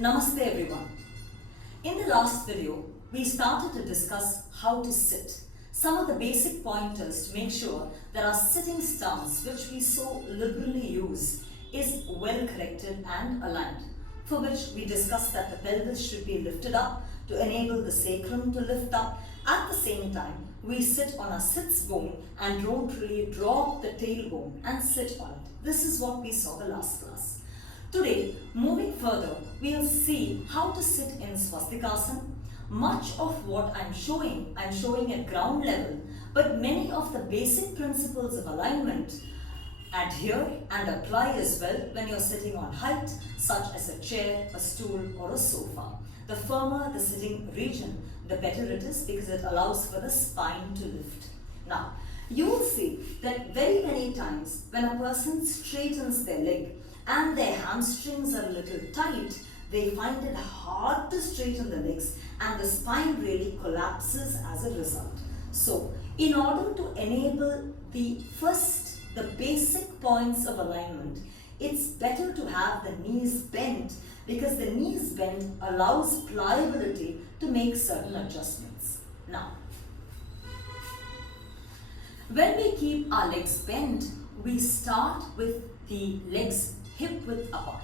Namaste everyone. In the last video, we started to discuss how to sit. Some of the basic pointers to make sure that our sitting stance, which we so liberally use, is well corrected and aligned. For which we discussed that the pelvis should be lifted up to enable the sacrum to lift up. At the same time, we sit on our sits bone and don't really drop the tailbone and sit on it. This is what we saw the last class. Today, moving further, we'll see how to sit in Swastikasana. Much of what I'm showing at ground level, but many of the basic principles of alignment adhere and apply as well when you're sitting on height, such as a chair, a stool, or a sofa. The firmer the sitting region, the better it is because it allows for the spine to lift. Now, you will see that very many times when a person straightens their leg and their hamstrings are a little tight, they find it hard to straighten the legs and the spine really collapses as a result. So, in order to enable the basic points of alignment, it's better to have the knees bent because the knees bent allows pliability to make certain adjustments. Now, when we keep our legs bent, we start with the legs hip width apart.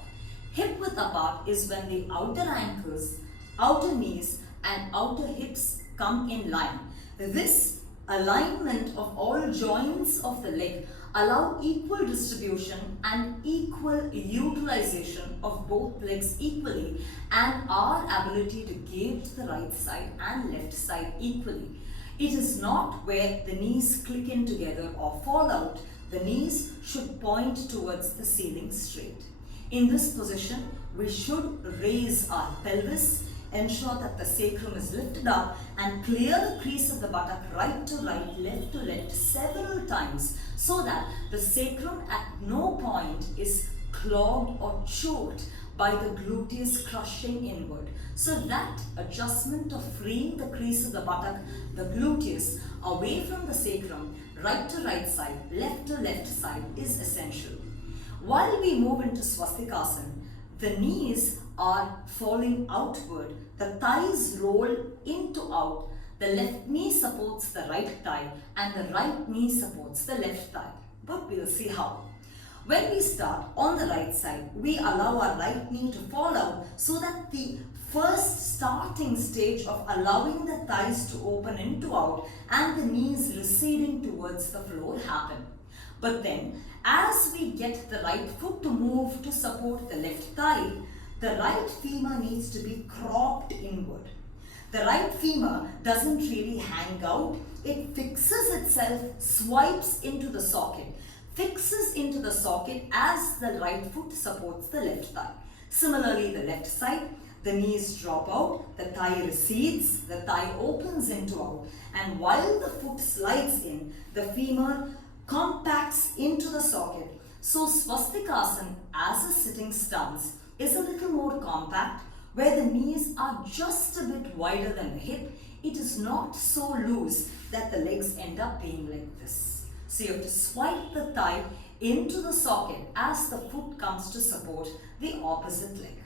Hip width apart is when the outer ankles, outer knees and outer hips come in line. This alignment of all joints of the leg allow equal distribution and equal utilization of both legs equally and our ability to gauge the right side and left side equally. It is not where the knees click in together or fall out. The knees should point towards the ceiling straight. In this position, we should raise our pelvis, ensure that the sacrum is lifted up and clear the crease of the buttock right to right, left to left several times so that the sacrum at no point is clogged or choked by the gluteus crushing inward. So that adjustment of freeing the crease of the buttock, the gluteus, away from the sacrum, right to right side, left to left side is essential. While we move into Swastikasana, the knees are falling outward, the thighs roll into out, the left knee supports the right thigh and the right knee supports the left thigh. But we'll see how. When we start on the right side, we allow our right knee to fall out so that the first starting stage of allowing the thighs to open into out and the knees receding towards the floor happen. But then, as we get the right foot to move to support the left thigh, the right femur needs to be cropped inward. The right femur doesn't really hang out, it fixes itself, swipes into the socket, fixes into the socket as the right foot supports the left thigh. Similarly, the left side, the knees drop out, the thigh recedes, the thigh opens into out, and while the foot slides in, the femur compacts into the socket. So Swastikasana as a sitting stance is a little more compact where the knees are just a bit wider than the hip. It is not so loose that the legs end up being like this. So you have to swipe the thigh into the socket as the foot comes to support the opposite leg.